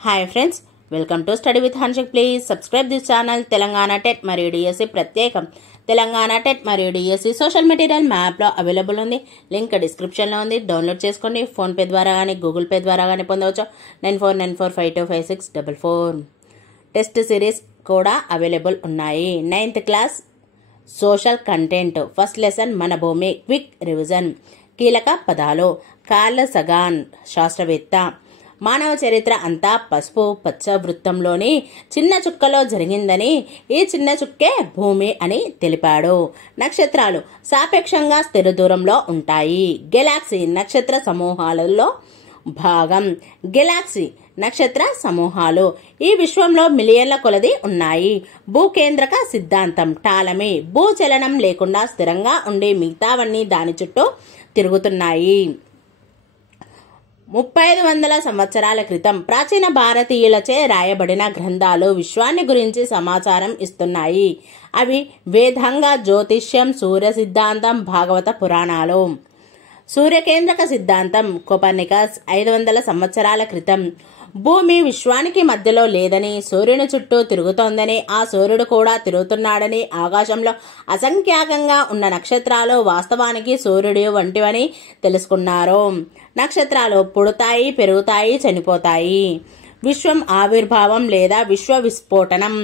Hi friends, welcome to study with Hanshik. Please subscribe this channel. Telangana TET మరియు DSC ప్రత్యేకం. Telangana TET మరియు DSC social material మ్యాప్లో available ఉంది. Link డిస్క్రిప్షన్లో ఉంది. డౌన్లోడ్ చేసుకోండి. ఫోన్పే ద్వారా కానీ గూగుల్ పే ద్వారా కానీ పొందవచ్చు. 9494525644. టెస్ట్ సిరీస్ కూడా అవైలబుల్ ఉన్నాయి. 9th class social content first lesson మన భూమి క్విక్ రివిజన్. కీలక పదాలు: కార్ల్ సగాన్ శాస్త్రవేత్త. మానవ చరిత్ర అంతా పసుపు పచ్చ వృత్తంలోని చిన్న చుక్కలో జరిగిందని, ఈ చిన్న చుక్కే భూమి అని తెలిపాడు. నక్షత్రాలు సాపేక్షంగా స్థిర దూరంలో ఉంటాయి. గెలాక్సీ నక్షత్ర సమూహాలలో భాగం. గెలాక్సీ నక్షత్ర సమూహాలు ఈ విశ్వంలో మిలియన్ల కొలది ఉన్నాయి. భూకేంద్రక సిద్ధాంతం టాలమీ. భూచలనం లేకుండా స్థిరంగా ఉండి మిగతావన్నీ దాని చుట్టూ తిరుగుతున్నాయి. 3500 సంవత్సరాల క్రితం ప్రాచీన భారతీయులచే రాయబడిన గ్రంథాలు విశ్వాన్ని గురించి సమాచారం ఇస్తున్నాయి. అవి వేదాంగ, జ్యోతిష్యం, సూర్య సిద్ధాంతం, భాగవత పురాణాలు. సూర్యకేంద్రక సిద్ధాంతం కోపర్నికస్ 500 సంవత్సరాల క్రితం భూమి విశ్వానికి మధ్యలో లేదని, సూర్యుని చుట్టూ తిరుగుతోందని, ఆ సూర్యుడు కూడా తిరుగుతున్నాడని, ఆకాశంలో అసంఖ్యాకంగా ఉన్న నక్షత్రాలు వాస్తవానికి సూర్యుడు వంటివని తెలుసుకున్నారు. నక్షత్రాలు పుడతాయి, పెరుగుతాయి, చనిపోతాయి. విశ్వం ఆవిర్భావం లేదా విశ్వ విస్ఫోటనం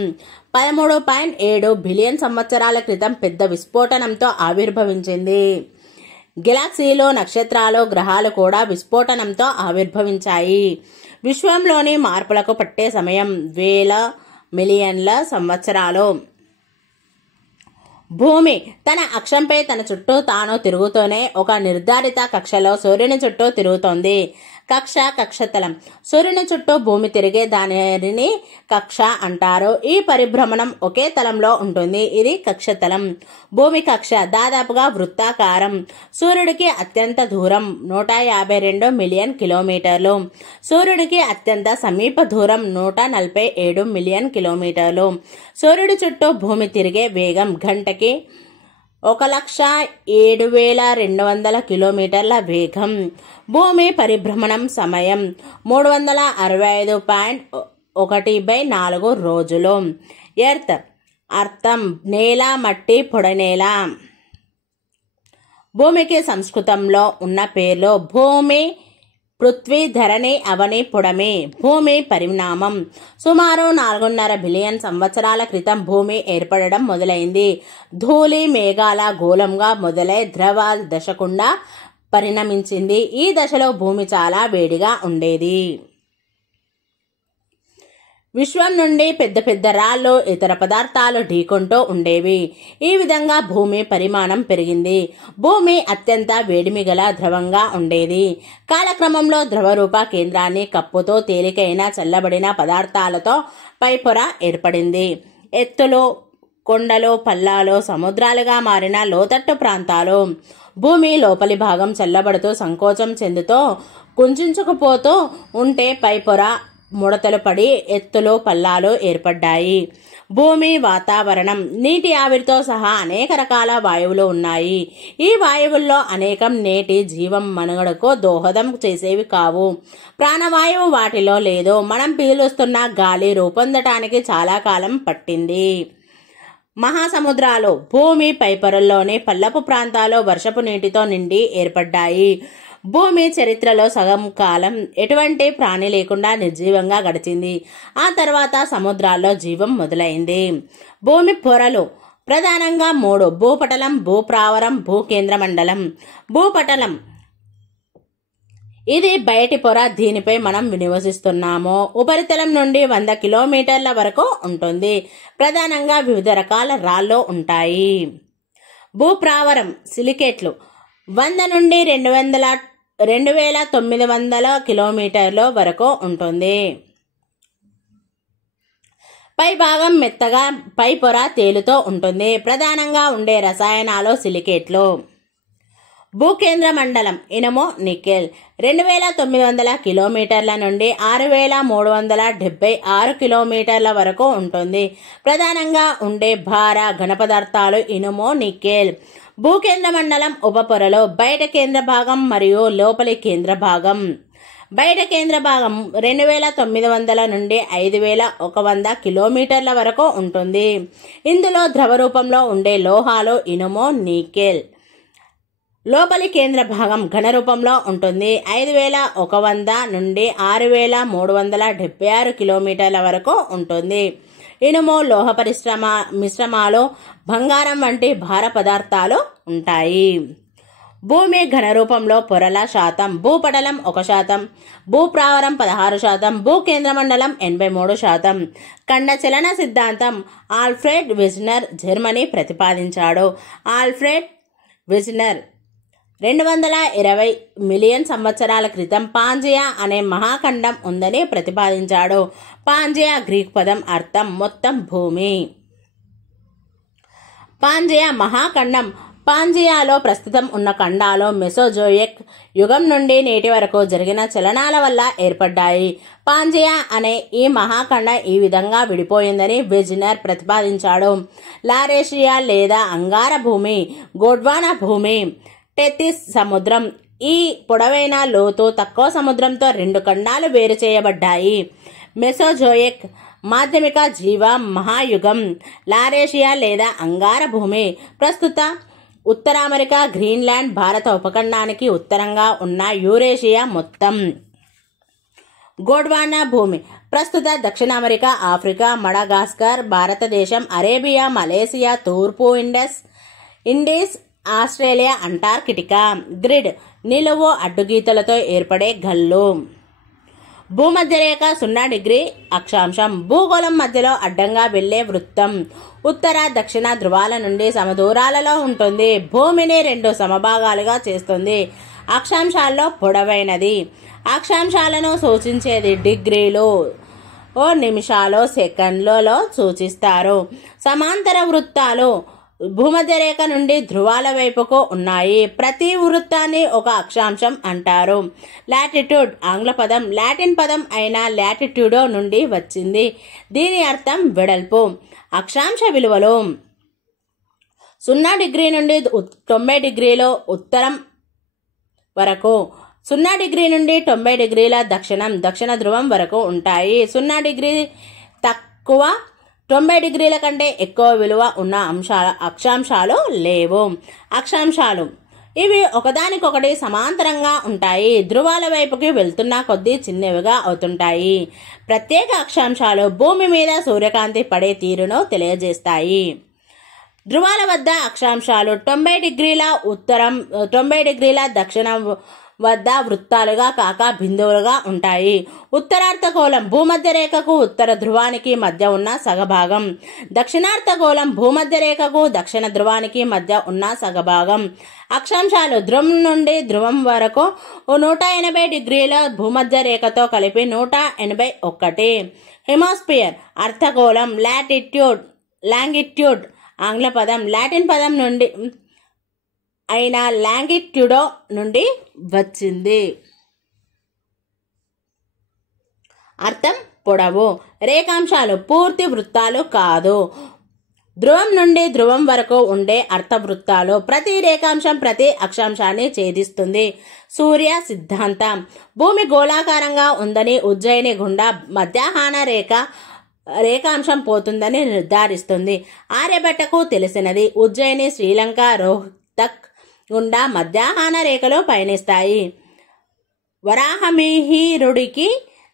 13.7 బిలియన్ సంవత్సరాల క్రితం పెద్ద విస్ఫోటనంతో ఆవిర్భవించింది. గెలాక్సీలో నక్షత్రాలు, గ్రహాలు కూడా విస్ఫోటనంతో ఆవిర్భవించాయి. విశ్వంలోని మార్పులకు పట్టే సమయం వేల మిలియన్ల సంవత్సరాలు. భూమి తన అక్షంపై తన చుట్టూ తాను తిరుగుతూనే ఒక నిర్ధారిత కక్షలో సూర్యుని చుట్టూ తిరుగుతోంది. కక్షతలం. సూర్యుని చుట్టూ భూమి తిరిగే దానిని కక్ష అంటారు. ఈ పరిభ్రమణం ఒకే తలంలో ఉంటుంది. ఇది కక్షతలం. భూమి కక్ష దాదాపుగా వృత్తాకారం. సూర్యుడికి అత్యంత దూరం 152 మిలియన్ కిలోమీటర్లు. సూర్యుడికి అత్యంత సమీప దూరం 147 మిలియన్ కిలోమీటర్లు. సూర్యుడి చుట్టూ భూమి తిరిగే వేగం గంటకి 1,07,200 కిలోమీటర్ల వేగం. భూమి పరిభ్రమణం సమయం 365.1/4 రోజులు. ఎర్త్ అర్థం నేల, మట్టి, పొడనేల. భూమికి సంస్కృతంలో ఉన్న పేర్లు: భూమి, పృథ్వీ, ధరణి, అవని, పుడమి. భూమి పరిణామం సుమారు 4.5 బిలియన్ సంవత్సరాల క్రితం భూమి ఏర్పడడం మొదలైంది. ధూళి మేఘాల గోళంగా మొదలై ద్రవ దశకుండా పరిణమించింది. ఈ దశలో భూమి చాలా వేడిగా ఉండేది. విశ్వం నుండి పెద్ద పెద్ద రాళ్ళు, ఇతర పదార్థాలు ఢీకొంటూ ఉండేవి. ఈ విధంగా భూమి పరిమాణం పెరిగింది. భూమి అత్యంత వేడిమిగల ద్రవంగా ఉండేది. కాలక్రమంలో ద్రవరూప కేంద్రాన్ని కప్పుతో తేలికైన చల్లబడిన పదార్థాలతో పైపొర ఏర్పడింది. ఎత్తులు, కొండలు, పల్లాలు సముద్రాలుగా మారిన లోతట్టు ప్రాంతాలు. భూమి లోపలి భాగం చల్లబడుతూ సంకోచం చెందుతూ కుంచుకుపోతూ ఉంటే పైపొర ముడతలు పడి ఎత్తులు, పల్లాలు ఏర్పడ్డాయి. భూమి వాతావరణం నీటి ఆవిరితో సహా అనేక రకాల వాయువులు ఉన్నాయి. ఈ వాయువుల్లో అనేకం నేటి జీవం మనుగడకు దోహదం చేసేవి కావు. ప్రాణవాయువు వాటిలో లేదు. మనం పీలుస్తున్న గాలి రూపొందటానికి చాలా కాలం పట్టింది. మహాసముద్రాలు భూమి పైపొరల్లోని పల్లపు ప్రాంతాలు వర్షపు నీటితో నిండి ఏర్పడ్డాయి. భూమి చరిత్రలో సగం కాలం ఎటువంటి ప్రాణి లేకుండా నిర్జీవంగా గడిచింది. ఆ తర్వాత సముద్రాల్లో జీవం మొదలైంది. భూమి పొరలు ప్రధానంగా 3: భూపటలం, భూప్రావరం, భూకేంద్ర మండలం. భూపటలం ఇది బయటి పొర. దీనిపై మనం నివసిస్తున్నాము. ఉపరితలం నుండి 100 కిలోమీటర్ల వరకు ఉంటుంది. ప్రధానంగా వివిధ రకాల రాళ్ళు ఉంటాయి. భూప్రావరం సిలికేట్లు 100 నుండి 2,900 కిలోమీటర్ల వరకు ఉంటుంది. పై భాగం మెత్తగా, పై పొర తేలుతో ఉంటుంది. ప్రధానంగా ఉండే రసాయనాలు సిలికేట్లు. భూకేంద్ర మండలం ఇనుము, నికెల్ 2,900 కిలోమీటర్ల నుండి 6,376 కిలోమీటర్ల వరకు ఉంటుంది. ప్రధానంగా ఉండే భార ఘన పదార్థాలు ఇనుము, నికెల్. భూకేంద్ర మండలం ఉపపొరలో బయట కేంద్ర భాగం మరియు లోపలి కేంద్ర భాగం. బయట కేంద్ర భాగం 2900 నుండి 5100 కిలోమీటర్ల వరకు ఉంటుంది. ఇందులో ద్రవ రూపంలో ఉండే లోహాలు ఇనుము, నికెల్. లోపలి కేంద్ర భాగం ఘన రూపంలో ఉంటుంది. 5100 నుండి 6376 కిలోమీటర్ల వరకు ఉంటుంది. ఇనుము, లోహ మిశ్రమాలు, బంగారం వంటి భార పదార్థాలు ఉంటాయి. భూమి ఘన రూపంలో పొరల శాతం: భూపటలం 1%, భూప్రావరం 16%, భూకేంద్ర మండలం 83%. ఖండ చలన సిద్ధాంతం ఆల్ఫ్రెడ్ విజ్నర్ జర్మనీ ప్రతిపాదించాడు. ఆల్ఫ్రెడ్ విజ్నర్ 220 మిలియన్ సంవత్సరాల క్రితం పాంజియా అనే మహాఖండం ఉందని ప్రతిపాదించాడు. పాంజియా గ్రీక్ పదం, అర్థం మొత్తం భూమి. పాంజియా మహాఖండం. పాంజియాలో ప్రస్తుతం ఉన్న ఖండాలు మెసోజోయిక్ యుగం నుండి నేటి వరకు జరిగిన చలనాల వల్ల ఏర్పడ్డాయి. పాంజియా అనే ఈ మహాఖండం ఈ విధంగా విడిపోయిందని విజ్నర్ ప్రతిపాదించాడు. లారేషియా లేదా అంగార భూమి, గోండ్వానా భూమి, టెథిస్ సముద్రం. ఈ పొడవైన, లోతు తక్కువ సముద్రంతో 2 ఖండాలు వేరు చేయబడ్డాయి. మెసోజోయిక్ మాధ్యమిక జీవ మహాయుగం. లారేషియా లేదా అంగార భూమి ప్రస్తుత ఉత్తర అమెరికా, గ్రీన్లాండ్, భారత ఉపఖండానికి ఉత్తరంగా ఉన్న యూరేషియా మొత్తం. గోండ్వానా భూమి ప్రస్తుత దక్షిణ అమెరికా, ఆఫ్రికా, మడగాస్కర్, భారతదేశం, అరేబియా, మలేసియా, తూర్పు ఇండీస్, ఆస్ట్రేలియా, అంటార్కిటికా. గ్రిడ్ నిలువు అడ్డుగీతలతో ఏర్పడే గల్లు. భూమధ్యరేఖ 0 డిగ్రీ అక్షాంశం. భూగోళం మధ్యలో అడ్డంగా వెళ్లే వృత్తం. ఉత్తర, దక్షిణ ధృవాల నుండి సమదూరాలలో ఉంటుంది. భూమిని 2 సమభాగాలుగా చేస్తుంది. అక్షాంశాల్లో పొడవైనది. అక్షాంశాలను సూచించేది డిగ్రీలు, నిమిషాలు, సెకండ్లలో సూచిస్తారు. సమాంతర వృత్తాలు భూమధ్యరేఖ నుండి ధృవాల వైపుకు ఉన్నాయి. ప్రతి వృత్తాన్ని ఒక అక్షాంశం అంటారు. లాటిట్యూడ్ ఆంగ్ల పదం లాటిన్ పదం అయిన లాటిట్యూడో నుండి వచ్చింది. దీని అర్థం వెడల్పు. అక్షాంశ విలువలు: 0 డిగ్రీ నుండి 90 డిగ్రీలు ఉత్తరం వరకు, 0 డిగ్రీ నుండి 90 డిగ్రీల దక్షిణ ధ్రువం వరకు ఉంటాయి. 0 డిగ్రీ తక్కువ, 90 డిగ్రీల కంటే ఎక్కువ విలువ ఉన్న అక్షాంశాలు లేవు. అక్షాంశాలు ఇవి ఒకదానికొకటి సమాంతరంగా ఉంటాయి. ధృవాల వైపుకి వెళ్తున్న కొద్దీ చిన్నవిగా అవుతుంటాయి. ప్రత్యేక అక్షాంశాలు భూమి మీద సూర్యకాంతి పడే తీరును తెలియజేస్తాయి. ధృవాల వద్ద అక్షాంశాలు 90 డిగ్రీల ఉత్తరం, 90 డిగ్రీల దక్షిణం వద్ద వృత్తాలుగా కాక బిందువులుగా ఉంటాయి. ఉత్తరార్ధగోళం భూమధ్యరేఖకు ఉత్తర ధ్రువానికి మధ్య ఉన్న సగభాగం. దక్షిణార్ధగోళం భూమధ్యరేఖకు దక్షిణ ధ్రువానికి మధ్య ఉన్న సగభాగం. అక్షాంశాలు ధ్రువం నుండి ధ్రువం వరకు 180 డిగ్రీల భూమధ్య రేఖతో కలిపి 181. హెమోస్పియర్ అర్ధగోళం. లాంగిట్యూడ్ ఆంగ్ల పదం లాటిన్ పదం నుండి అయిన లాంగిట్యూడో నుండి వచ్చింది. అర్థం పొడవు. రేఖాంశాలు పూర్తి వృత్తాలు కాదు. ధ్రువం నుండి ధ్రువం వరకు ఉండే అర్ధవృత్తాలు. ప్రతి రేఖాంశం ప్రతి అక్షాంశాన్ని ఛేదిస్తుంది. సూర్య సిద్ధాంతం భూమి గోళాకారంగా ఉందని ఉజ్జయిని గుండా మధ్యాహ్న రేఖాంశం పోతుందని నిర్ధారిస్తుంది. ఆర్యభట్టకు తెలిసినది. ఉజ్జయిని, శ్రీలంక, రోహ్తక్ గుండా మధ్యాహ్న రేఖలో పయనిస్తాయి. వరాహమిహిరుడికి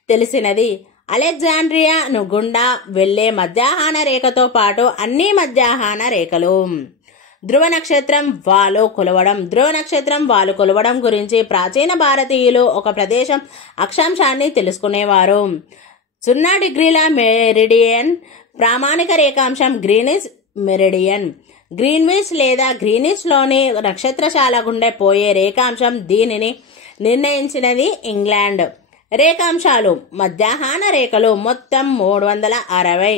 తెలిసినది. అలెగ్జాండ్రియా గుండా వెళ్లే మధ్యాహ్న రేఖతో పాటు అన్ని మధ్యాహ్న రేఖలు. ధ్రువ నక్షత్రం వాలు కొలవడం. ధ్రువ నక్షత్రం వాలు కొలవడం గురించి ప్రాచీన భారతీయులు ఒక ప్రదేశం అక్షాంశాన్ని తెలుసుకునేవారు. 0 డిగ్రీల మెరిడియన్ ప్రామాణిక రేఖాంశం గ్రీనిచ్ మెరిడియన్. గ్రీన్విచ్ లేదా గ్రీనిచ్లోని నక్షత్రశాల గుండా పోయే రేఖాంశం దీనిని నిర్ణయించినది ఇంగ్లాండ్. రేఖాంశాలు మధ్యాహ్న రేఖలు మొత్తం 360.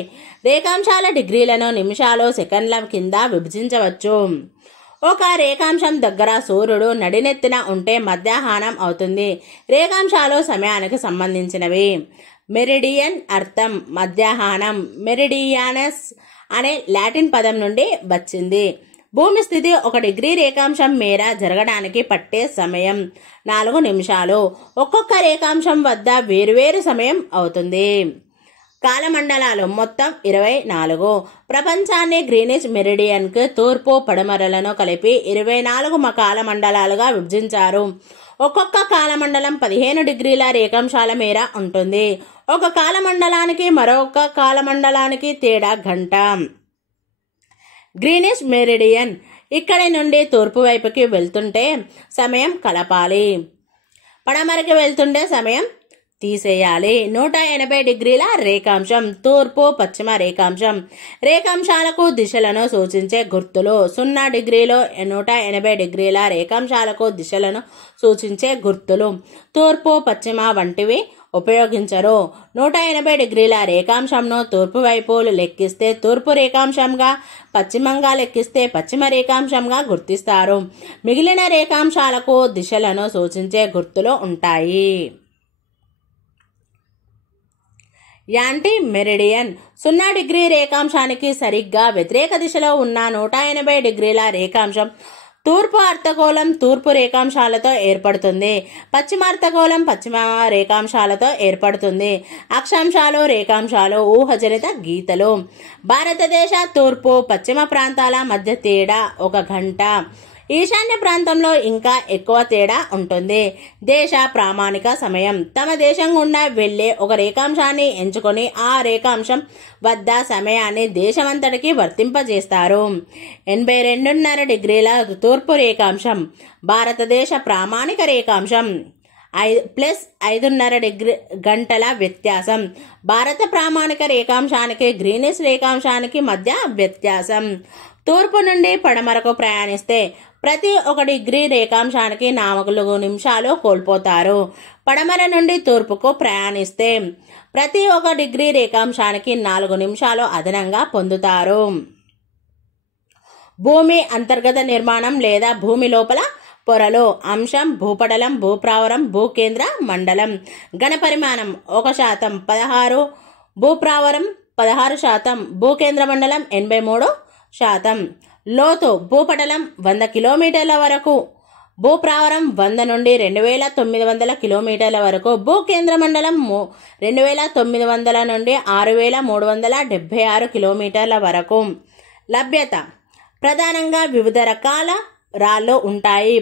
రేఖాంశాల డిగ్రీలను నిమిషాలు, సెకండ్ల కింద విభజించవచ్చు. ఒక రేఖాంశం దగ్గర సూర్యుడు నడినెత్తిన ఉంటే మధ్యాహ్నం అవుతుంది. రేఖాంశాలు సమయానికి సంబంధించినవి. మెరిడియన్ అర్థం మధ్యాహ్నం. మెరిడియానస్ అనే లాటిన్ పదం నుండి వచ్చింది. భూమి స్థితి 1 డిగ్రీ రేఖాంశం మేర జరగడానికి పట్టే సమయం 4 నిమిషాలు. ఒక్కొక్క రేఖాంశం వద్ద వేరువేరు సమయం అవుతుంది. కాలమండలాలు మొత్తం 24. ప్రపంచాన్ని గ్రీనిచ్ మెరిడియన్కు తూర్పు పడమరలను కలిపి 24 కాలమండలాలుగా విభజించారు. ఒక్కొక్క కాలమండలం 15 డిగ్రీల రేఖాంశాల మేర ఉంటుంది. ఒక కాలమండలానికి మరొక కాలమండలానికి తేడా గంట. గ్రీనిచ్ మెరిడియన్ ఇక్కడి నుండి తూర్పు వైపుకి వెళ్తుంటే సమయం కలపాలి, పడమరకి వెళ్తుంటే సమయం తీసేయాలి. 180 డిగ్రీల రేఖాంశం తూర్పు పశ్చిమ రేఖాంశం. రేఖాంశాలకు దిశలను సూచించే గుర్తులు 0 డిగ్రీలు 180 డిగ్రీల రేఖాంశాలకు దిశలను సూచించే గుర్తులు తూర్పు పశ్చిమ వంటివి ఉపయోగించరు. 180 డిగ్రీల రేఖాంశంను తూర్పు వైపు లెక్కిస్తే తూర్పు రేఖాంశంగా, పశ్చిమంగా లెక్కిస్తే పశ్చిమ రేఖాంశంగా గుర్తిస్తారు. మిగిలిన రేఖాంశాలకు దిశలను సూచించే గుర్తులు ఉంటాయి. యాంటీ మెరిడియన్ 0 డిగ్రీ రేఖాంశానికి సరిగ్గా వ్యతిరేక దిశలో ఉన్న 180 డిగ్రీల రేఖాంశం తూర్పు అర్ధగోళం తూర్పు రేఖాంశాలతో ఏర్పడుతుంది. పశ్చిమ అర్ధగోళం పశ్చిమ రేఖాంశాలతో ఏర్పడుతుంది. అక్షాంశాలు రేఖాంశాలు ఊహజనిత గీతలు. భారతదేశ తూర్పు పశ్చిమ ప్రాంతాల మధ్య తేడా 1 గంట. ఈశాన్య ప్రాంతంలో ఇంకా ఎక్కువ తేడా ఉంటుంది. దేశ ప్రామాణిక సమయం తమ దేశం గుండా వెళ్లే ఒక రేఖాంశాన్ని ఎంచుకొని ఆ రేఖాంశం వద్ద సమయాన్ని దేశమంతటికి వర్తింపజేస్తారు. 82.5 డిగ్రీల తూర్పు రేఖాంశం భారతదేశ ప్రామాణిక రేఖాంశం +5.5 గంటల వ్యత్యాసం. భారత ప్రామాణిక రేఖాంశానికి గ్రీనిచ్ రేఖాంశానికి మధ్య వ్యత్యాసం. తూర్పు నుండి పడమరకు ప్రయాణిస్తే ప్రతి 1 డిగ్రీ రేఖాంశానికి 4 నిమిషాలు కోల్పోతారు. పడమర నుండి తూర్పుకు ప్రయాణిస్తే ప్రతి 1 డిగ్రీ రేఖాంశానికి 4 నిమిషాలు అదనంగా పొందుతారు. భూమి అంతర్గత నిర్మాణం లేదా భూమి లోపల పొరలు. అంశం భూపటలం, భూప్రావరం, భూకేంద్ర మండలం. ఘనపరిమాణం 1% 16, భూప్రావరం 16%, భూకేంద్ర మండలం 83%. లోతు భూపటలం 100 కిలోమీటర్ల వరకు, భూప్రావరం 100 నుండి 2900 కిలోమీటర్ల వరకు, భూకేంద్ర మండలం 2900 నుండి 6376 కిలోమీటర్ల వరకు. లభ్యత ప్రధానంగా వివిధ రకాల రాళ్ళు ఉంటాయి.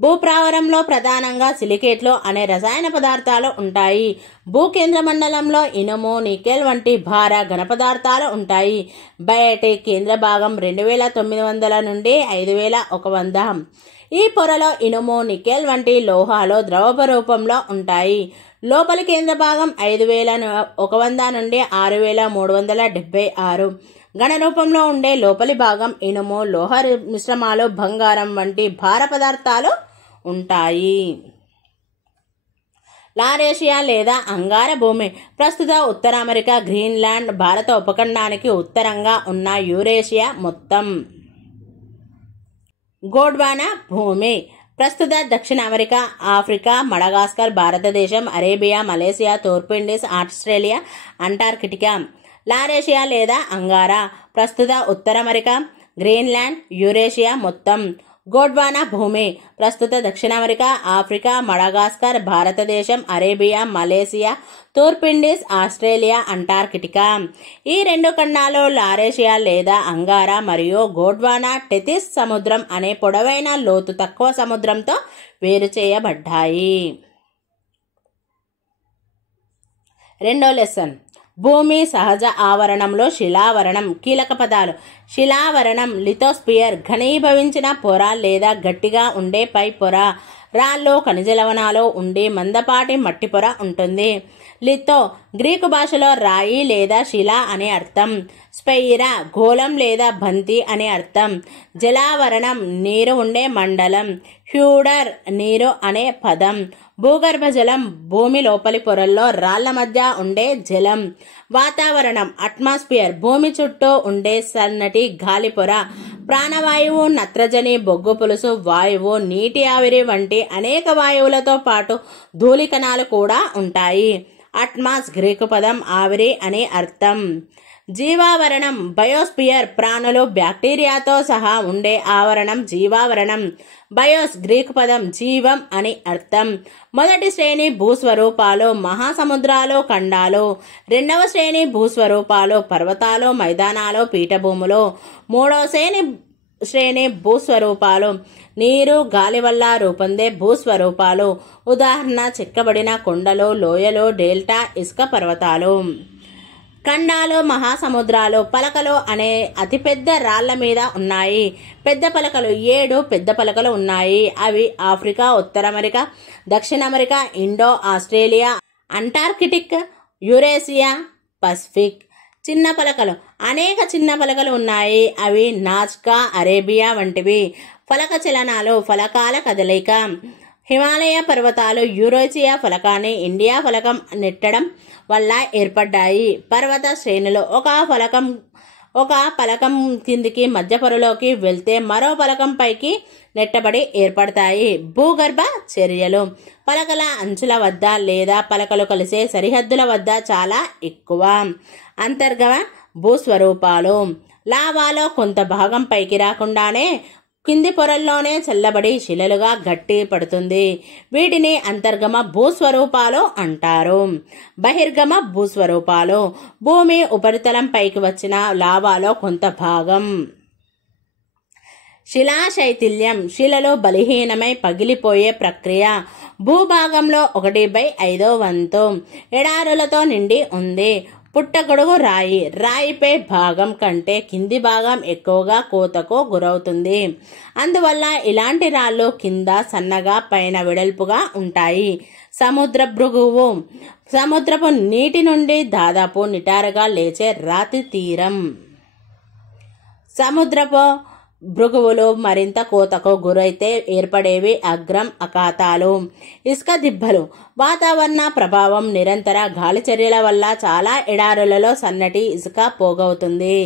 భూప్రావరంలో ప్రధానంగా సిలికేట్లు అనే రసాయన పదార్థాలు ఉంటాయి. భూకేంద్ర మండలంలో ఇనుము, నికెల్ వంటి భార ఘన పదార్థాలు ఉంటాయి. బయటి కేంద్ర భాగం 2900 నుండి 5100. ఈ పొరలో ఇనుము, నికెల్ వంటి లోహాలు ద్రవ రూపంలో ఉంటాయి. లోపలి కేంద్ర భాగం 5100 నుండి 6376. ఘన రూపంలో ఉండే లోపలి భాగం ఇనుము, లోహ మిశ్రమాలు, బంగారం వంటి భార పదార్థాలు ఉంటాయి. లారేషియా లేదా అంగార భూమి ప్రస్తుత ఉత్తర అమెరికా, గ్రీన్లాండ్, భారత ఉపఖండానికి ఉత్తరంగా ఉన్న యూరేషియా మొత్తం. గోండ్వానా భూమి ప్రస్తుత దక్షిణ అమెరికా, ఆఫ్రికా, మడగాస్కర్, భారతదేశం, అరేబియా, మలేసియా, తూర్పు ఇండీస్, ఆస్ట్రేలియా, అంటార్కిటికా. లారేషియా లేదా అంగారా ప్రస్తుత ఉత్తర అమెరికా, గ్రీన్లాండ్, యూరేషియా మొత్తం. గోండ్వానా భూమి ప్రస్తుత దక్షిణ అమెరికా, ఆఫ్రికా, మడగాస్కర్, భారతదేశం, అరేబియా, మలేసియా, తూర్పు ఇండీస్, ఆస్ట్రేలియా, అంటార్కిటికా. ఈ 2 ఖండాలు లారేషియా లేదా అంగారా మరియు గోండ్వానా టెథిస్ సముద్రం అనే పొడవైన లోతు తక్కువ సముద్రంతో వేరు చేయబడ్డాయి. 2వ లెసన్ భూమి సహజ ఆవరణంలో శిలావరణం. కీలక పదాలు. శిలావరణం లిథోస్పియర్ ఘనీభవించిన పొర లేదా గట్టిగా ఉండే పై పొర. రాళ్ళు, ఖనిజ లవణాలు ఉండి మందపాటి మట్టి పొర ఉంటుంది. లిథో గ్రీకు భాషలో రాయి లేదా శిల అనే అర్థం. స్పైరా గోళం లేదా బంతి అనే అర్థం. జలావరణం నీరు ఉండే మండలం. హ్యూడర్ నీరు అనే పదం. భూగర్భ జలం భూమి లోపలి పొరల్లో రాళ్ల మధ్య ఉండే జలం. వాతావరణం అట్మాస్ఫియర్ భూమి చుట్టూ ఉండే సన్నటి గాలి పొర. ప్రాణవాయువు, నత్రజని, బొగ్గు పులుసు, వాయువు, నీటి ఆవిరి వంటి అనేక వాయువులతో పాటు ధూళి కణాలు కూడా ఉంటాయి. అట్మాస్ గ్రీకు పదం ఆవిరి అని అర్థం. జీవావరణం బయోస్పియర్ ప్రాణులు బ్యాక్టీరియాతో సహా ఉండే ఆవరణం జీవావరణం. బయోస్ గ్రీకు పదం జీవం అని అర్థం. మొదటి శ్రేణి భూస్వరూపాలు మహాసముద్రాలు ఖండాలు. రెండవ శ్రేణి భూస్వరూపాలు పర్వతాలు మైదానాలు పీఠభూములు. మూడవ శ్రేణి భూస్వరూపాలు నీరు గాలి వల్ల రూపొందే భూస్వరూపాలు. ఉదాహరణ చెక్కబడిన కొండలు లోయలు డెల్టా ఇసుక పర్వతాలు. ఖండాలు మహాసముద్రాలు పలకలు అనే అతిపెద్ద రాళ్ల మీద ఉన్నాయి. పెద్ద పలకలు 7 పెద్ద పలకలు ఉన్నాయి. అవి ఆఫ్రికా ఉత్తర అమెరికా దక్షిణ America Indo Australia Antarctic Eurasia Pacific. చిన్న పలకలు అనేక చిన్న పలకలు ఉన్నాయి. అవి నాజ్కా అరేబియా వంటివి. ఫలక చలనాలు ఫలకాల కదలిక. హిమాలయ పర్వతాలు యూరేసియా ఫలకాన్ని ఇండియా ఫలకం నెట్టడం వల్ల ఏర్పడ్డాయి. పర్వత శ్రేణులు ఒక పలకం కిందికి మధ్య పొరలోకి వెళ్తే మరో పలకం పైకి నెట్టబడి ఏర్పడతాయి. భూగర్భ చర్యలు పలకల అంచుల వద్ద లేదా పలకలు కలిసే సరిహద్దుల వద్ద చాలా ఎక్కువ. అంతర్గత భూస్వరూపాలు లావాలో కొంత భాగం పైకి రాకుండానే కింది పొరల్లోనే చల్లబడి శిలలుగా గట్టి పడుతుంది. వీటిని అంతర్గమ భూస్వరూపాలు అంటారు. బహిర్గమ భూస్వరూపాలు భూమి ఉపరితలం పైకి వచ్చిన లావాలో కొంత భాగం. శిలాశైథిల్యం శిలలు బలహీనమై పగిలిపోయే ప్రక్రియ. భూభాగంలో 1/5 వంతు ఎడారులతో నిండి ఉంది. పుట్టగొడుగు రాయి రాయిపై భాగం కంటే కింది భాగం ఎక్కువగా కోతకు గురవుతుంది. అందువల్ల ఇలాంటి రాళ్ళు కింద సన్నగా పైన వెడల్పుగా ఉంటాయి. సముద్ర భృగువు సముద్రపు నీటి నుండి దాదాపు నిటారుగా లేచే రాతి తీరం. సముద్రపు భృగువులు మరింత కోతకు గురైతే ఏర్పడేవి అగ్రం అఖాతాలు. ఇసుక దిబ్బలు వాతావరణ ప్రభావం నిరంతర గాలి చర్యల వల్ల చాలా ఎడారులలో సన్నటి ఇసుక పోగవుతుంది.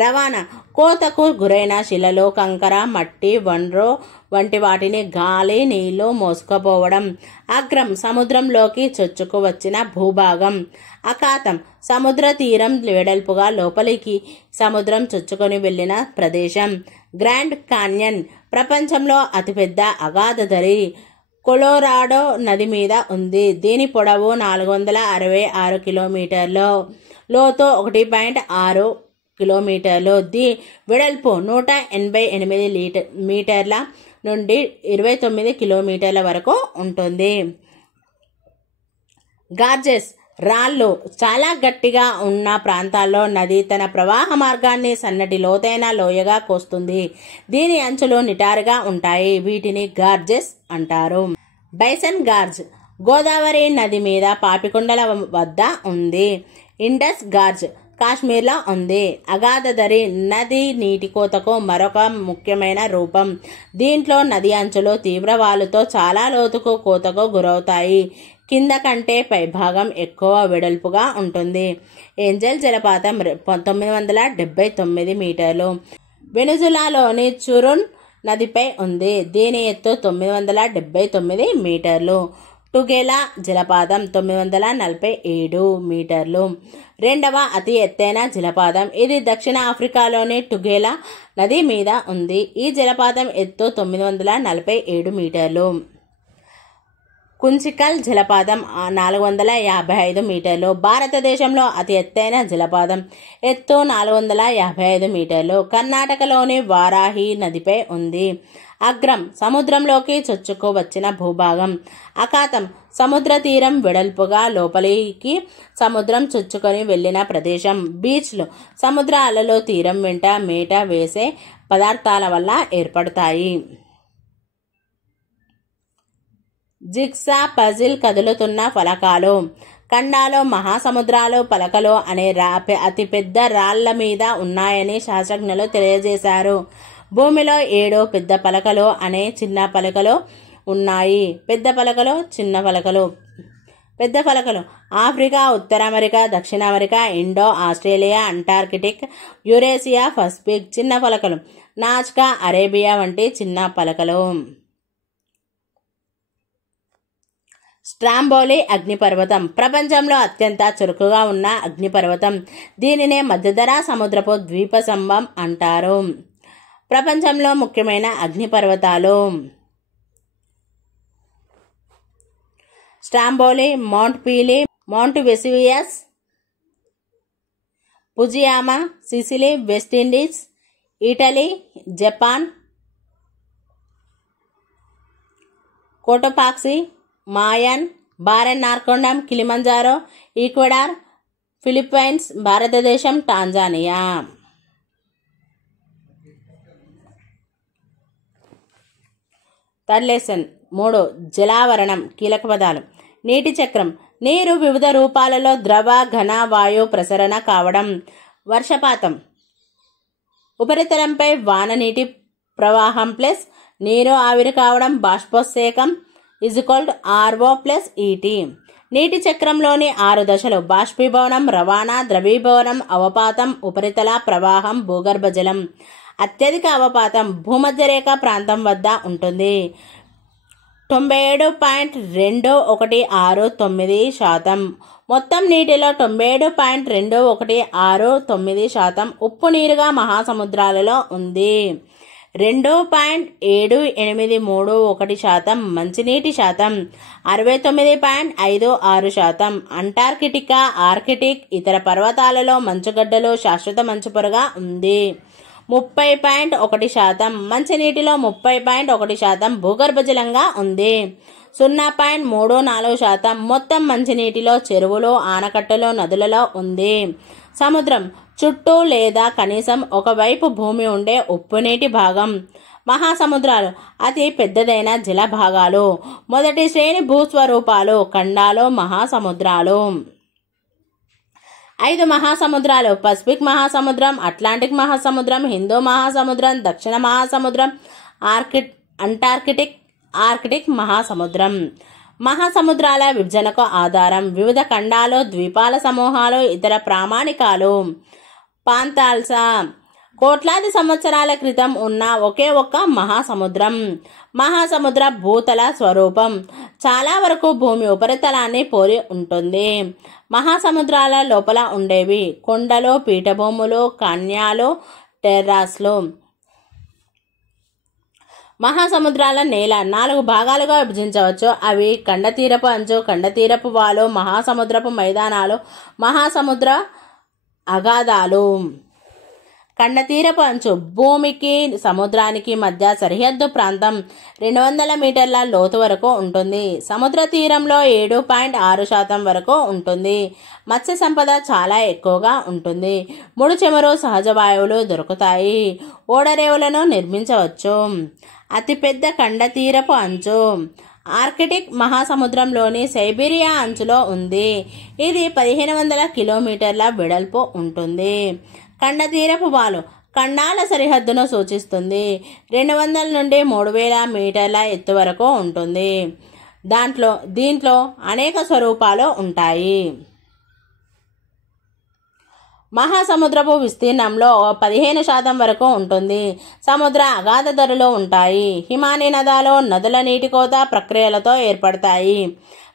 రవాణా కోతకు గురైన శిలలు కంకర మట్టి వన్రో వంటి వాటిని గాలి నీళ్లు మోసుకుపోవడం. అగ్రం సముద్రంలోకి చొచ్చుకు వచ్చిన భూభాగం. అఖాతం సముద్ర తీరం వెడల్పుగా లోపలికి సముద్రం చొచ్చుకొని వెళ్లిన ప్రదేశం. గ్రాండ్ కాన్యన్ ప్రపంచంలో అతిపెద్ద అగాధదరి కొలోరాడో నది మీద ఉంది. దీని పొడవు 466 కిలోమీటర్లు, లోతు 1.6 కిలోమీటర్లు, వెడల్పు 188 మీటర్ల నుండి 29 కిలోమీటర్ల వరకు ఉంటుంది. గార్జెస్ రాళ్ళు చాలా గట్టిగా ఉన్న ప్రాంతాల్లో నది తన ప్రవాహ మార్గాన్ని సన్నటి లోతైన లోయగా కోస్తుంది. దీని అంచులు నిటారుగా ఉంటాయి. వీటిని గార్జెస్ అంటారు. బైసన్ గార్జ్ గోదావరి నది మీద పాపికొండల వద్ద ఉంది. ఇండస్ గార్జ్ కాశ్మీర్లో ఉంది. అగాధదరి నది నీటి కోతకు మరొక ముఖ్యమైన రూపం. దీంట్లో నది అంచులు తీవ్రవాలుతో చాలా లోతుకు కోతకు గురవుతాయి. కింద కంటే పైభాగం ఎక్కువ వెడల్పుగా ఉంటుంది. ఏంజల్ జలపాతం 979 మీటర్లు వెనుజులాలోని చురున్ నదిపై ఉంది. దీని ఎత్తు 979 మీటర్లు. టుగేలా జలపాతం 947 మీటర్లు రెండవ అతి ఎత్తైన జలపాతం. ఇది దక్షిణ ఆఫ్రికాలోని టుగేలా నది మీద ఉంది. ఈ జలపాతం ఎత్తు 947 మీటర్లు. కుంచికల్ జలపాతం 455 మీటర్లు. భారతదేశంలో అతి ఎత్తైన జలపాతం. ఎత్తు 455 మీటర్లు. కర్ణాటకలోని వారాహి నదిపై ఉంది. అగ్రం సముద్రంలోకి చొచ్చుకు వచ్చిన భూభాగం. అఖాతం సముద్ర తీరం వెడల్పుగా లోపలికి సముద్రం చొచ్చుకొని వెళ్లిన ప్రదేశం. బీచ్లు సముద్ర అలలు తీరం వెంట మేట వేసే పదార్థాల వల్ల ఏర్పడతాయి. జిగ్సా పజిల్ కదులుతున్న ఫలకాలు. ఖండాలు మహాసముద్రాలు పలకలు అనే అతిపెద్ద రాళ్ల మీద ఉన్నాయని శాస్త్రజ్ఞులు తెలియజేశారు. భూమిలో 7 పెద్ద పలకలు అనే చిన్న పలకలు ఉన్నాయి. పెద్ద పలకలు చిన్న పలకలు. పెద్ద పలకలు ఆఫ్రికా ఉత్తర అమెరికా దక్షిణ America Indo Australia Antarctic Eurasia Pacific. చిన్న పలకలు నాజ్కా అరేబియా వంటి చిన్న పలకలు. స్ట్రాంబోలి అగ్నిపర్వతం ప్రపంచంలో అత్యంత చురుకుగా ఉన్న అగ్నిపర్వతం. దీనినే మధ్యధరా సముద్రపు ద్వీపసంభం అంటారు. ప్రపంచంలో ముఖ్యమైన అగ్నిపర్వతాలు: Stromboli, Mount Pelee, Mount Vesuvius, Fujiyama, Sicily, West Indies, Italy, Japan, Cotopaxi, Mayon, Barren Narcondam, Kilimanjaro, Ecuador, Philippines, భారతదేశం, టాంజానియా. Third lesson 3. జలావరణం. కీలక పదాలు: నీటి చక్రం, నీరు వివిధ రూపాలలో ద్రవ, ఘన, వాయు ప్రసరణ కావడం. వర్షపాతం, ఉపరితలంపై వాన నీటి ప్రవాహం ప్లస్ నీరు ఆవిరి కావడం. బాష్పోత్సేకం RO + ET. నీటి చక్రంలోని 6 దశలు: బాష్పీభవనం, రవాణా, ద్రవీభవనం, అవపాతం, ఉపరితల ప్రవాహం, భూగర్భ జలం. అత్యధిక అవపాతం భూమధ్యరేఖ ప్రాంతం వద్ద ఉంటుంది. 97.2169%. మొత్తం నీటిలో 97.2169% ఉప్పు నీరుగా మహాసముద్రాలలో ఉంది. 2.7831% మంచినీటి శాతం. 69.56%. అంటార్కిటికా, ఆర్కిటిక్, ఇతర పర్వతాలలో మంచుగడ్డలు శాశ్వత మంచు పొరగా ఉంది. 30.1%. మంచినీటిలో 30.1% భూగర్భ జలంగా ఉంది. 0.34% మొత్తం మంచినీటిలో చెరువులు, ఆనకట్టలు, నదులలో ఉంది. సముద్రం చుట్టూ లేదా కనీసం ఒకవైపు భూమి ఉండే ఉప్పునీటి భాగం. మహాసముద్రాలు అతి పెద్దదైన జల భాగాలు. మొదటి శ్రేణి భూస్వరూపాలు: ఖండాలు, మహాసముద్రాలు. 5 మహాసముద్రాలు: పసిఫిక్ మహాసముద్రం, అట్లాంటిక్ మహాసముద్రం, హిందూ మహాసముద్రం, దక్షిణ మహాసముద్రం, ఆర్కిటిక్ మహాసముద్రం. మహాసముద్రాల విభజనకు ఆధారం: వివిధ ఖండాలు, ద్వీపాల సమూహాలు, ఇతర ప్రామాణికాలు. పాంతాల్సా కోట్లాది సంవత్సరాల క్రితం ఉన్న ఒకే ఒక్క మహాసముద్రం. మహాసముద్ర భూతల స్వరూపం చాలా వరకు భూమి ఉపరితలాన్ని పోలి ఉంటుంది. మహాసముద్రాల లోపల ఉండేవి కొండలు, పీఠభూములు, కన్యాలు, టెర్రాస్లు. మహాసముద్రాల నేల 4 భాగాలుగా విభజించవచ్చు. అవి ఖండతీరపు అంచు, ఖండతీరపు వాలు, మహాసముద్రపు మైదానాలు, మహాసముద్ర అగాధాలు. ఖండతీరపు అంచు భూమికి సముద్రానికి మధ్య సరిహద్దు ప్రాంతం. 200 మీటర్ల లోతు వరకు ఉంటుంది. సముద్ర తీరంలో 7.6% వరకు ఉంటుంది. మత్స్య సంపద చాలా ఎక్కువగా ఉంటుంది. ముడి చమురు, సహజ వాయువులు దొరుకుతాయి. ఓడరేవులను నిర్మించవచ్చు. అతిపెద్ద ఖండతీరపు అంచు ఆర్కిటిక్ మహాసముద్రంలోని సైబీరియా అంచులో ఉంది. ఇది 1500 కిలోమీటర్ల వెడల్పు ఉంటుంది. ఖండతీరపు వాలు ఖండాల సరిహద్దును సూచిస్తుంది. 200 నుండి 3000 మీటర్ల ఎత్తు వరకు ఉంటుంది. దీంట్లో అనేక స్వరూపాలు ఉంటాయి. మహాసముద్రపు విస్తీర్ణంలో 15% వరకు ఉంటుంది. సముద్ర అగాధ ధరలు ఉంటాయి. హిమానీ నదుల నీటి కోత ప్రక్రియలతో ఏర్పడతాయి.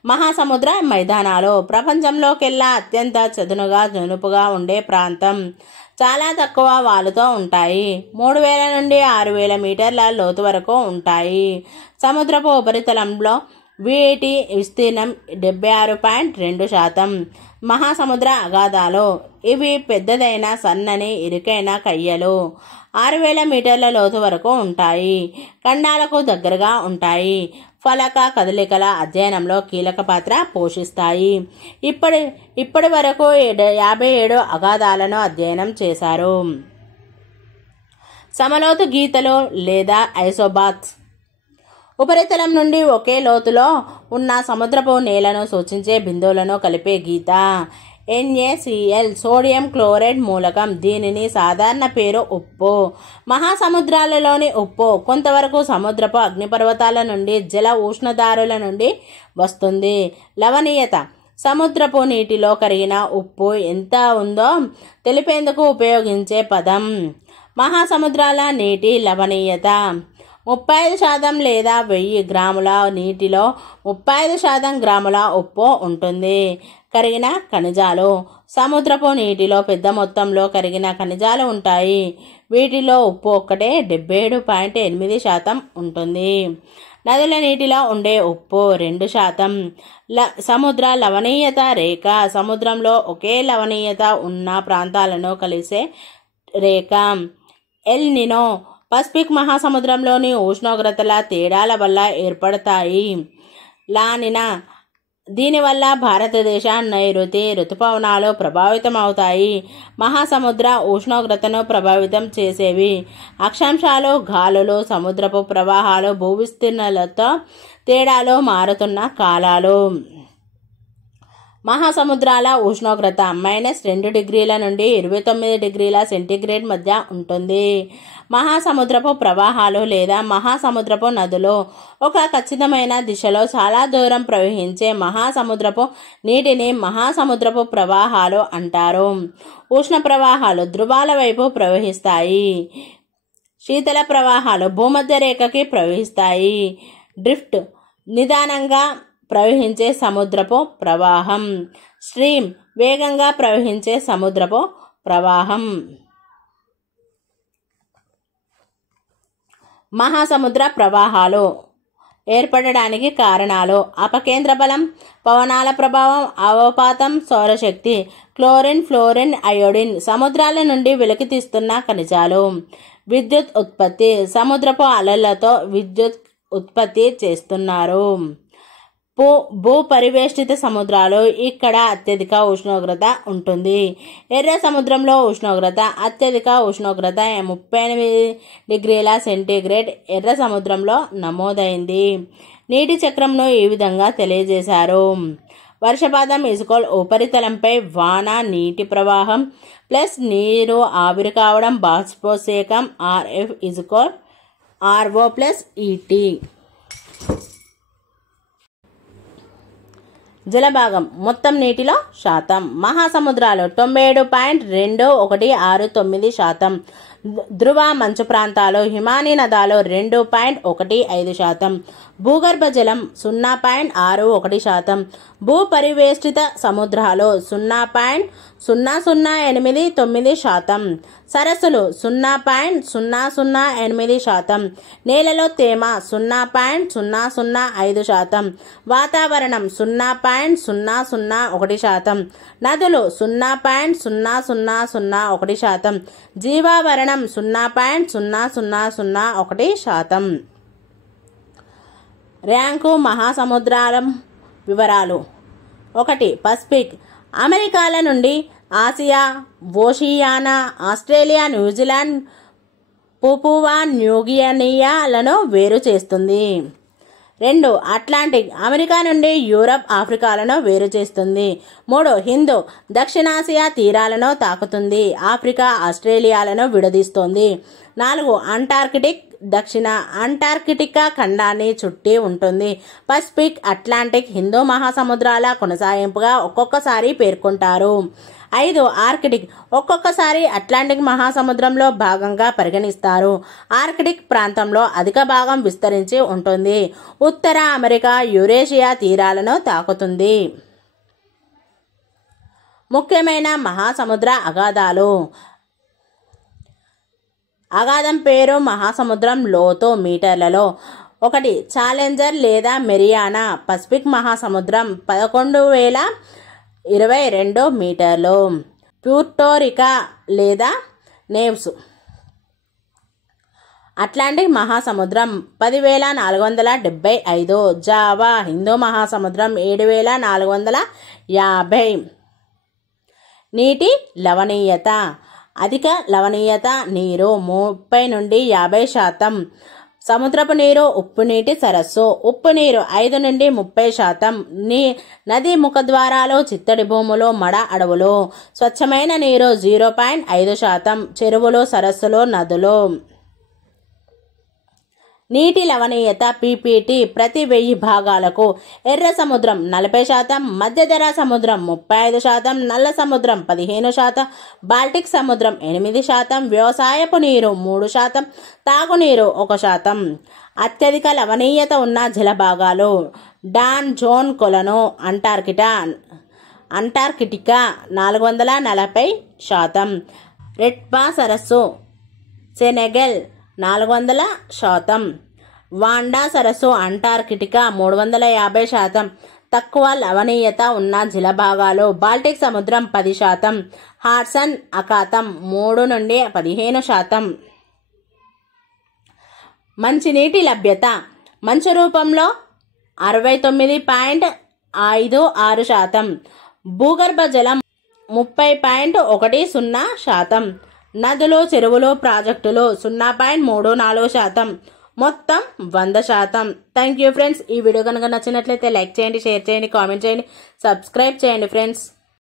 మహాసముద్ర మైదానాలు ప్రపంచంలోకెల్లా అత్యంత చదునుగా జనుపుగా ఉండే ప్రాంతం. చాలా తక్కువ వాలుతో ఉంటాయి. 3000 నుండి 6000 మీటర్ల లోతు వరకు ఉంటాయి. సముద్రపు ఉపరితలంలో వీటి విస్తీర్ణం 76.2%. మహాసముద్ర అగాధాలు ఇవి పెద్దదైన సన్నని ఇరుకైన కయ్యలు. 6000 మీటర్ల లోతు వరకు ఉంటాయి. ఖండాలకు దగ్గరగా ఉంటాయి. ఫలక కదలికల అధ్యయనంలో కీలక పాత్ర పోషిస్తాయి. ఇప్పటి వరకు 57 అగాధాలను అధ్యయనం చేశారు. సమలోతు గీతలు లేదా ఐసోబాత్స్ ఉపరితలం నుండి ఒకే లోతులో ఉన్న సముద్రపు నేలను సూచించే బిందువులను కలిపే గీత. NaCl సోడియం క్లోరైడ్ మూలకం. దీనిని సాధారణ పేరు ఉప్పు. మహాసముద్రాలలోని ఉప్పు కొంతవరకు సముద్రపు అగ్నిపర్వతాల నుండి, జల ఉష్ణధారుల నుండి వస్తుంది. లవణీయత సముద్రపు నీటిలో కరిగిన ఉప్పు ఎంత ఉందో తెలిపేందుకు ఉపయోగించే పదం. మహాసముద్రాల నీటి లవణీయత 35% లేదా 1000 గ్రాముల నీటిలో 35% గ్రాముల ఉప్పు ఉంటుంది. కరిగిన ఖనిజాలు. సముద్రపు నీటిలో పెద్ద మొత్తంలో కరిగిన ఖనిజాలు ఉంటాయి. వీటిలో ఉప్పు ఒక్కటే 77.8% ఉంటుంది. నదుల నీటిలో ఉండే ఉప్పు 2%. సముద్ర లవణీయత రేఖ. సముద్రంలో ఒకే లవణీయత ఉన్న ప్రాంతాలను కలిసే రేఖ. El Nino. పసిఫిక్ మహాసముద్రంలోని ఉష్ణోగ్రతల తేడాల వల్ల ఏర్పడతాయి. లానినా. దీనివల్ల భారతదేశ నైరుతి ఋతుపవనాలు ప్రభావితమవుతాయి. మహాసముద్ర ఉష్ణోగ్రతను ప్రభావితం చేసేవి అక్షాంశాలు, గాలులు, సముద్రపు ప్రవాహాలు, భూవిస్తీర్ణాలతో తేడాలు, మారుతున్న కాలాలు. మహాసముద్రాల ఉష్ణోగ్రత -2 డిగ్రీల నుండి 29 డిగ్రీల సెంటీగ్రేడ్ మధ్య ఉంటుంది. మహాసముద్రపు ప్రవాహాలు లేదా మహాసముద్రపు నదులు ఒక ఖచ్చితమైన దిశలో చాలా దూరం ప్రవహించే మహాసముద్రపు నీటిని మహాసముద్రపు ప్రవాహాలు అంటారు. ఉష్ణ ప్రవాహాలు ధృవాల వైపు ప్రవహిస్తాయి. శీతల ప్రవాహాలు భూమధ్య రేఖకి ప్రవహిస్తాయి. డ్రిఫ్ట్ నిదానంగా ప్రవహించే సముద్రపు ప్రవాహం. స్ట్రీమ్ వేగంగా ప్రవహించే సముద్రపు ప్రవాహం. మహాసముద్ర ప్రవాహాలు ఏర్పడడానికి కారణాలు: అపకేంద్ర బలం, పవనాల ప్రభావం, అవపాతం, సౌరశక్తి. Chlorine, fluorine, iodine. సముద్రాల నుండి వెలికి తీస్తున్న ఖనిజాలు. విద్యుత్ ఉత్పత్తి. సముద్రపు అలలతో విద్యుత్ ఉత్పత్తి చేస్తున్నారు. భూ పరివేష్టిత సముద్రాలు. ఇక్కడ అత్యధిక ఉష్ణోగ్రత ఉంటుంది. ఎర్ర సముద్రంలో ఉష్ణోగ్రత. అత్యధిక ఉష్ణోగ్రత 38 డిగ్రీల సెంటీగ్రేడ్ ఎర్ర సముద్రంలో నమోదైంది. నీటి చక్రంను ఈ విధంగా తెలియజేశారు. వర్షపాతం ఉపరితలంపై వాన నీటి ప్రవాహం ప్లస్ నీరు ఆవిరి కావడం బాష్పోత్సేకం RF RO ప్లస్ ET. జలభాగం మొత్తం నీటిలో శాతం. మహాసముద్రాలు 97.2169%. ధ్రువ మంచు ప్రాంతాలు, హిమానీ నదాలు 2.15%. భూగర్భ జలం 0.61%. భూ పరివేష్టిత సముద్రాలు 0.0089%. సరస్సులు 0.008%. నేలలో తేమ 0.005%. వాతావరణం 0.001%. నదులు 0.0001%. జీవావరణం 0.0001%. ర్యాంకు మహాసముద్రాల వివరాలు. 1. పసిఫిక్. అమెరికాల నుండి ఆసియా, ఓషియానా, ఆస్ట్రేలియా, న్యూజిలాండ్, పుపువా న్యూగినియాలను వేరు చేస్తుంది. 2. అట్లాంటిక్. అమెరికా నుండి యూరప్, ఆఫ్రికాలను వేరు చేస్తుంది. 3. హిందూ. దక్షిణాసియా తీరాలను తాకుతుంది. ఆఫ్రికా, ఆస్ట్రేలియాలను విడదీస్తుంది. 4. అంటార్కిటిక్. దక్షిణ అంటార్కిటికా ఖండాన్ని చుట్టి ఉంటుంది. పసిఫిక్, అట్లాంటిక్, హిందూ మహాసముద్రాల కొనసాగింపుగా ఒక్కొక్కసారి పేర్కొంటారు. 5. ఆర్కిటిక్. ఒక్కొక్కసారి అట్లాంటిక్ మహాసముద్రంలో భాగంగా పరిగణిస్తారు. ఆర్కిటిక్ ప్రాంతంలో అధిక భాగం విస్తరించి ఉంటుంది. ఉత్తర అమెరికా, యురేషియా తీరాలను తాకుతుంది. ముఖ్యమైన మహాసముద్ర అగాధాలు. అగాధం పేరు మహాసముద్రం లోతు మీటర్లలో. 1. ఛాలెంజర్ లేదా మెరియానా. పసిఫిక్ మహాసముద్రం 11,022 మీటర్లు. ప్యూర్టోరికా లేదా నేవ్స్. అట్లాంటిక్ మహాసముద్రం 10,475. జావా. హిందూ మహాసముద్రం 7,450. నీటి లవణీయత. అధిక లవణీయత నీరు 30 నుండి 50%. సముద్రపు నీరు ఉప్పు నీటి సరస్సు. ఉప్పు నీరు 5 నుండి 30%. నది ముఖద్వారాలు, చిత్తడి భూములు, మడ అడవులు. స్వచ్ఛమైన నీరు 0.5%. చెరువులు, సరస్సులు, నదులు. నీటి లవణీయత పీపీటీ ప్రతి 1000 భాగాలకు. ఎర్ర సముద్రం 40%, మధ్యధరా సముద్రం 35%, నల్ల సముద్రం 15%, బాల్టిక్ సముద్రం 8%, వ్యవసాయపు నీరు 3%, తాగునీరు 1%. అత్యధిక లవణీయత ఉన్న జలభాగాలు డాన్ జోన్ కొలను అంటార్కిటికా 440%, రెట్బా సరస్సు సెనెగల్ 400%, వాండా సరస్సు అంటార్కిటికా 350%. తక్కువ లవణీయత ఉన్న జలభాగాలు బాల్టిక్ సముద్రం 10%, హాడ్సన్ అఖాతం 3 నుండి 15%. మంచినీటి లభ్యత మంచు రూపంలో 69.56%, భూగర్భ జలం 30.10%, నదులు చెరువులు ప్రాజెక్టులు 0.34%, మొత్తం 100%. Thank you friends. ఈ వీడియో కనుక నచ్చినట్లయితే లైక్ చేయండి, షేర్ చేయండి, కామెంట్ చేయండి, సబ్స్క్రైబ్ చేయండి ఫ్రెండ్స్.